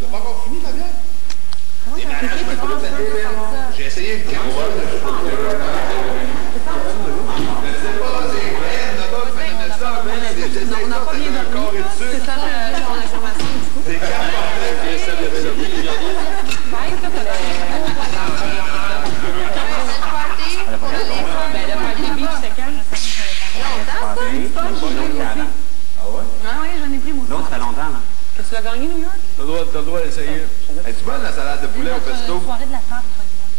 T'as pas encore fini ta bière? J'ai essayé une camisole. Je sais pas, c'est vrai, on n'a pas fait ça. On n'a pas bien dormi, c'est ça ton information du coup. C'est clair. Ah oui, j'en ai pris moi. L'autre, ça fait longtemps, là. Tu l'as gagné, New York? T'as le droit d'essayer. Es-tu bonne la salade de poulet au pesto? Soirée de la table, par exemple.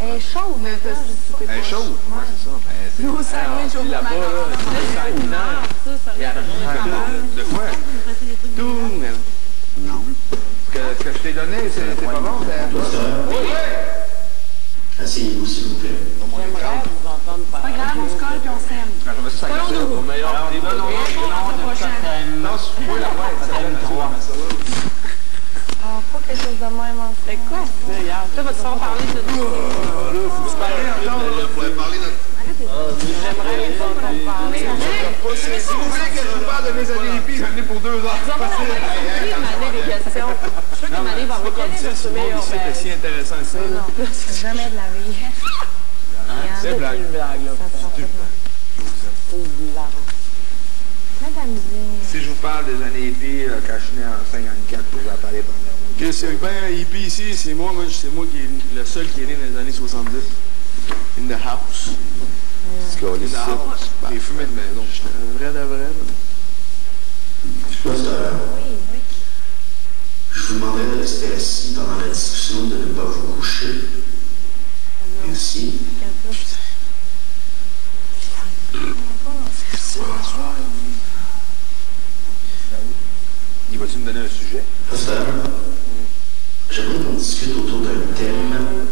Elle est chaude, mais Elle est chaude? Ouais, c'est ça. Nous, ça, oui, chaud. Là-bas, là, De quoi? tout, mais... Non. Ce que je t'ai donné, c'est pas bon? Oui! Asseyez-vous, s'il vous plaît. J'aimerais vous entendre parler. pas grave, on se colle puis on s'aime. Je vais mettre ça Colon de roue. Non, oui, la ouais, ça donne 3. Ah, pas quelque chose de même. C'est quoi ça, regarde? Toi, vas-tu faire parler de nous? Là, faut parler notre... J'aimerais vous entendre parler. Si vous voulez que je vous parle de mes années hippies, j'en ai pour 2 heures. Nous avons demandé des questions. Je suis sûre que Mané va regarder notre meilleur C'est si intéressant que ça, là. Jamais de la vie. C'est blague. une blague, là. C'est une blague. Mets de la musique. Si je vous parle des années hippies, quand je suis né en 54, vous en parlez pendant... C'est bien hippie ici, c'est moi qui est le seul qui est né dans les années 70. In the house. C'est qu'on est ça. J'ai fumé de maison. Vrai de vrai. Pasteur, je vous demanderai de rester assis pendant la discussion, de ne pas vous coucher. Merci. Il va-tu me donner un sujet? Pasteur, j'aimerais qu'on discute autour d'un thème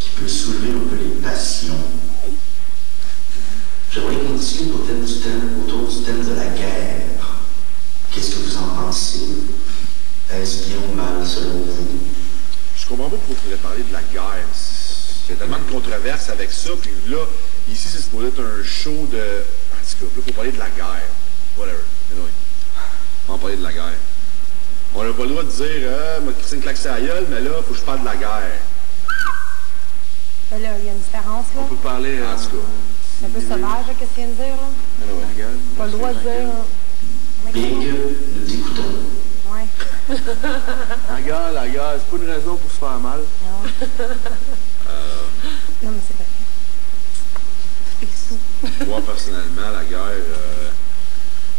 qui peut soulever un peu les passions. J'aimerais qu'on discute autour du thème de la guerre. Qu'est-ce que vous en pensez? Est-ce bien ou mal selon vous? Je comprends pas pourquoi on pourrait parler de la guerre. Il y a tellement de controverses avec ça. Puis là, ici, c'est supposé être un show de... En tout cas, il faut parler de la guerre. Whatever. Anyway. On va parler de la guerre. On n'a pas le droit de dire, moi, Christine claque sa gueule, mais là, il faut que je parle de la guerre. Ben là, il y a une différence, là. On peut parler... En tout cas. C'est un peu sauvage, là, qu'est-ce qu'il vient de dire, là. Anyway. La gueule. Pas le droit de dire... Big, nous t'écoutons. Ouais. La guerre, c'est pas une raison pour se faire mal. Non. Non, mais c'est pas vrai. Moi, personnellement, la guerre,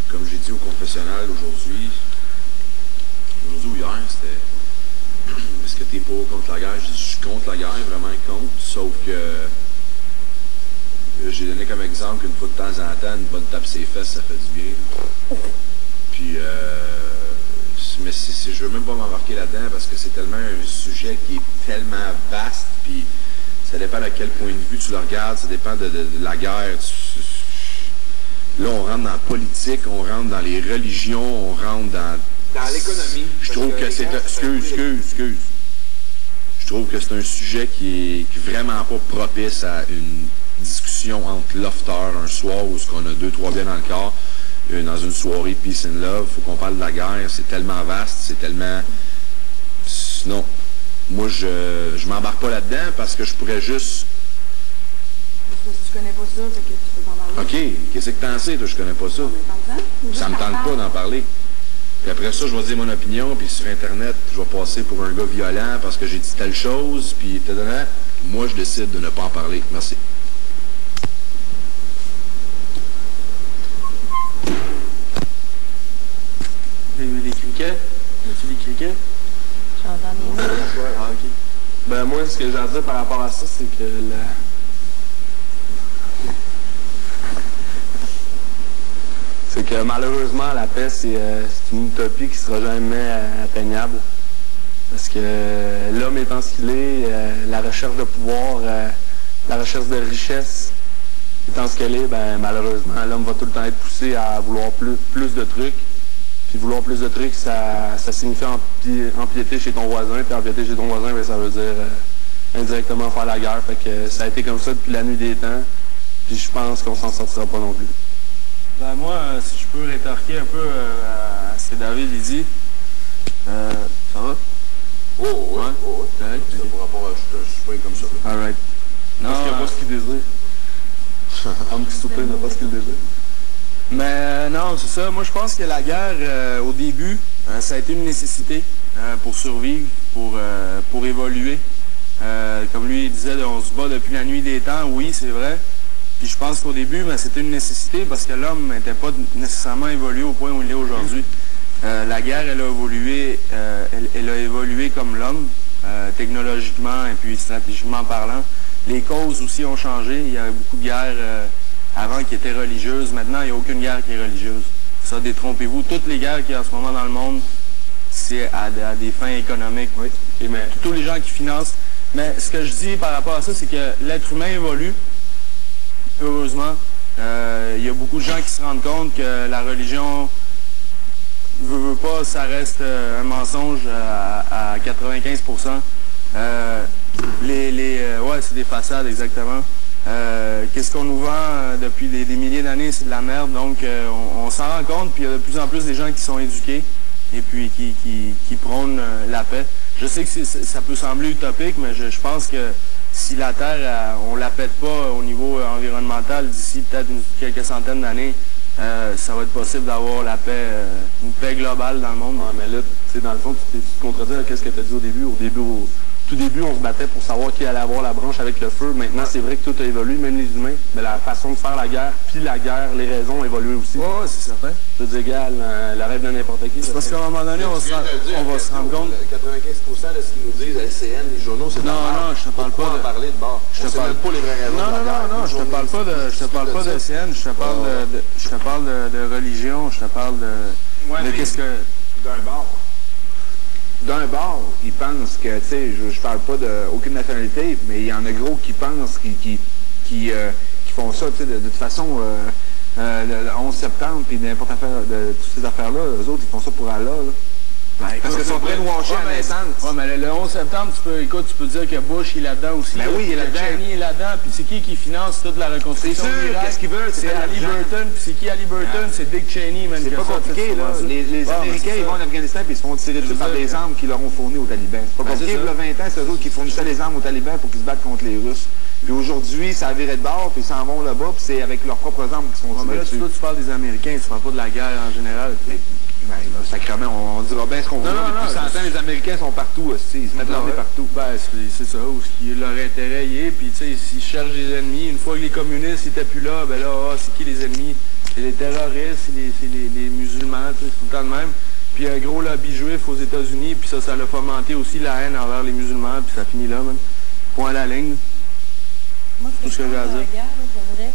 comme j'ai dit au confessionnal aujourd'hui ou hier, c'était est-ce que t'es pour ou contre la guerre? Je dis, je suis contre la guerre, vraiment contre, sauf que j'ai donné comme exemple qu'une fois de temps en temps, une bonne tape ses fesses, ça fait du bien. Puis, mais je veux même pas m'embarquer là-dedans parce que c'est tellement un sujet qui est tellement vaste, puis ça dépend de quel point de vue tu le regardes, ça dépend de la guerre. Là, on rentre dans la politique, on rentre dans les religions, on rentre dans l'économie. Je trouve que c'est... Excuse. Je trouve que c'est un sujet qui est vraiment pas propice à une discussion entre lofters un soir où on a 2-3 biens dans le corps, dans une soirée peace and love. Faut qu'on parle de la guerre. C'est tellement vaste, c'est tellement... Non. Moi, je m'embarque pas là-dedans parce que je pourrais juste... Tu connais pas ça, fait que tu peux t'en parler. OK, qu'est-ce que t'en sais, toi? Je connais pas ça. Ça me tente pas d'en parler. Puis après ça, je vais dire mon opinion, puis sur Internet, je vais passer pour un gars violent parce que j'ai dit telle chose, puis moi, je décide de ne pas en parler. Merci. Les criquets? As-tu des criquets? J'entends des mots. Ah, OK. Ben, moi, ce que j'ai à dire par rapport à ça, c'est que c'est que malheureusement, la paix, c'est une utopie qui ne sera jamais atteignable. Parce que l'homme étant ce qu'il est, la recherche de pouvoir, la recherche de richesse étant ce qu'elle est, ben, malheureusement, l'homme va tout le temps être poussé à vouloir plus de trucs. Puis vouloir plus de trucs, ça signifie empiéter chez ton voisin. Puis empiéter chez ton voisin, ben, ça veut dire indirectement faire la guerre. Fait que ça a été comme ça depuis la nuit des temps. Puis je pense qu'on s'en sortira pas non plus. Ben moi, si je peux rétorquer un peu à ce que David il dit, All right. Parce qu'il n'y a pas ce qu'il désire. Homme qui soupire n'a pas ce qu'il désire. Mais non, c'est ça. Moi, je pense que la guerre, au début, ça a été une nécessité pour survivre, pour évoluer. Comme lui il disait, on se bat depuis la nuit des temps. Oui, c'est vrai. Puis je pense qu'au début, c'était une nécessité parce que l'homme n'était pas nécessairement évolué au point où il est aujourd'hui. La guerre, elle a évolué comme l'homme, technologiquement et puis stratégiquement parlant. Les causes aussi ont changé. Il y avait beaucoup de guerres avant qui étaient religieuses. Maintenant, il n'y a aucune guerre qui est religieuse. Ça, détrompez-vous. Toutes les guerres qu'il y a en ce moment dans le monde, c'est à des fins économiques. Oui. Mais tous les gens qui financent. Mais ce que je dis par rapport à ça, c'est que l'être humain évolue, heureusement. Il y a beaucoup de gens qui se rendent compte que la religion, veut pas, ça reste un mensonge à 95%. Ouais, c'est des façades, exactement. Qu'est-ce qu'on nous vend depuis des milliers d'années, c'est de la merde. Donc, on s'en rend compte, puis il y a de plus en plus des gens qui sont éduqués et puis qui prônent la paix. Je sais que ça peut sembler utopique, mais je pense que si la Terre, on ne la pète pas au niveau environnemental d'ici peut-être quelques centaines d'années, ça va être possible d'avoir la paix, une paix globale dans le monde. Ouais, mais là, tu sais, dans le fond, tu te contredis à ce que tu as dit au début. Tout début, on se battait pour savoir qui allait avoir la branche avec le feu. Maintenant, c'est vrai que tout a évolué, même les humains. Mais la façon de faire la guerre, puis la guerre, les raisons ont évolué aussi. Oui, c'est certain. Je veux dire, la rêve de n'importe qui. C'est parce qu'à un moment donné, on va se rendre compte. 95% de ce qu'ils nous disent, LCN, les journaux, c'est non, je te parle pas de parler de bord. Je te parle pas les vraies raisons. Non, je te parle pas de LCN, je te parle de religion, je te parle de qu'est-ce que. D'un bord, ils pensent que, tu sais, je parle pas d'aucune nationalité, mais il y en a gros qui pensent, qui font ça, tu sais, de toute façon, le 11 septembre, puis n'importe affaire, de toutes ces affaires-là, eux autres, ils font ça pour Allah, là. Ben, parce qu'ils sont prêts à nous wancher à naissance. Oui, mais le 11 septembre, tu peux dire que Bush il est là-dedans aussi. Ben oui, il est là-dedans. Cheney est là-dedans, puis c'est qui finance toute la reconstruction de l'Irak? Qu'est-ce qu'ils veulent? C'est Ali Burton, puis c'est qui Ali Burton? C'est Dick Cheney, même. C'est pas compliqué, là. Les Américains, ils vont en Afghanistan, puis ils se font tirer dessus par des armes qu'ils leur ont fournies aux talibans. C'est pas compliqué, il y a 20 ans, c'est eux autres qui fournissaient les armes aux talibans pour qu'ils se battent contre les Russes. Puis aujourd'hui, ça a viré de bord, puis ils s'en vont là-bas, puis c'est avec leurs propres armes qu'ils se font tirer dessus. Là, tu parles des Américains, tu parles pas de la guerre en général. Ben, sacrément, on dira bien ce qu'on veut. Depuis 100 ans, les Américains sont partout aussi. Ils se mettent l'armée partout. Ben, c'est ça, où leur intérêt y est. Puis, tu sais, s'ils cherchent des ennemis, une fois que les communistes n'étaient plus là, ben là, c'est qui les ennemis? C'est les terroristes, c'est les musulmans, c'est tout le temps de même. Puis, un gros lobby juif aux États-Unis, puis ça l'a fomenté aussi la haine envers les musulmans, puis ça finit là, même. Point à la ligne. Moi, tout ce que j'ai à dire. Pour vrai.